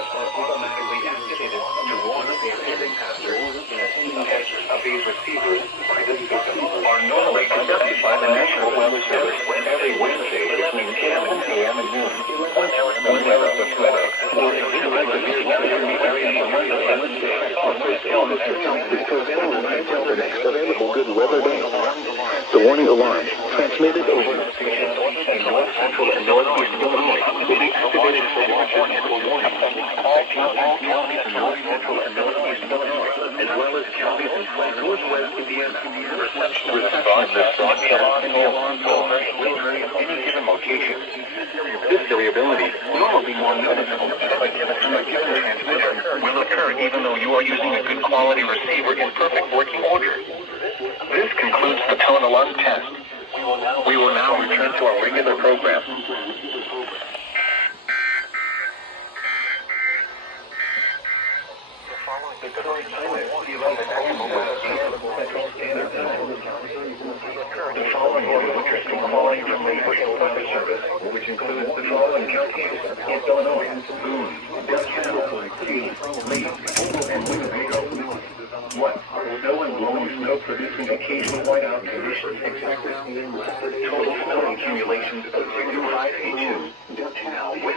automatically activated to warn the attending passengers. Tests of these receivers by this system are normally conducted by the National Weather Service every Wednesday between 10 a.m. and noon. Whenever the weather or if you like the news in the area for Monday, the next available good weather day. The warning alarm transmitted over the station in north central and northeast Illinois will be activated for watchful warning affecting all counties in north central and northeast Illinois, as well as counties in northwest Indiana. Reception and the alarm tone will vary in any given location. This variability will also be more noticeable from a given transmission will occur even though you are using a good quality receiver in perfect working order. This concludes the tone alarm test. We will now return to our regular program. The current time is 11 Central Standard Time. The following order which are still calling from the National Weather Service, which includes the following counties in Illinois: Boone, Delano, Keene, Lee, and Winnebago. 1. Snow and blowing snow producing occasional whiteout conditions expected. Total snow accumulations of 65 inches. Now with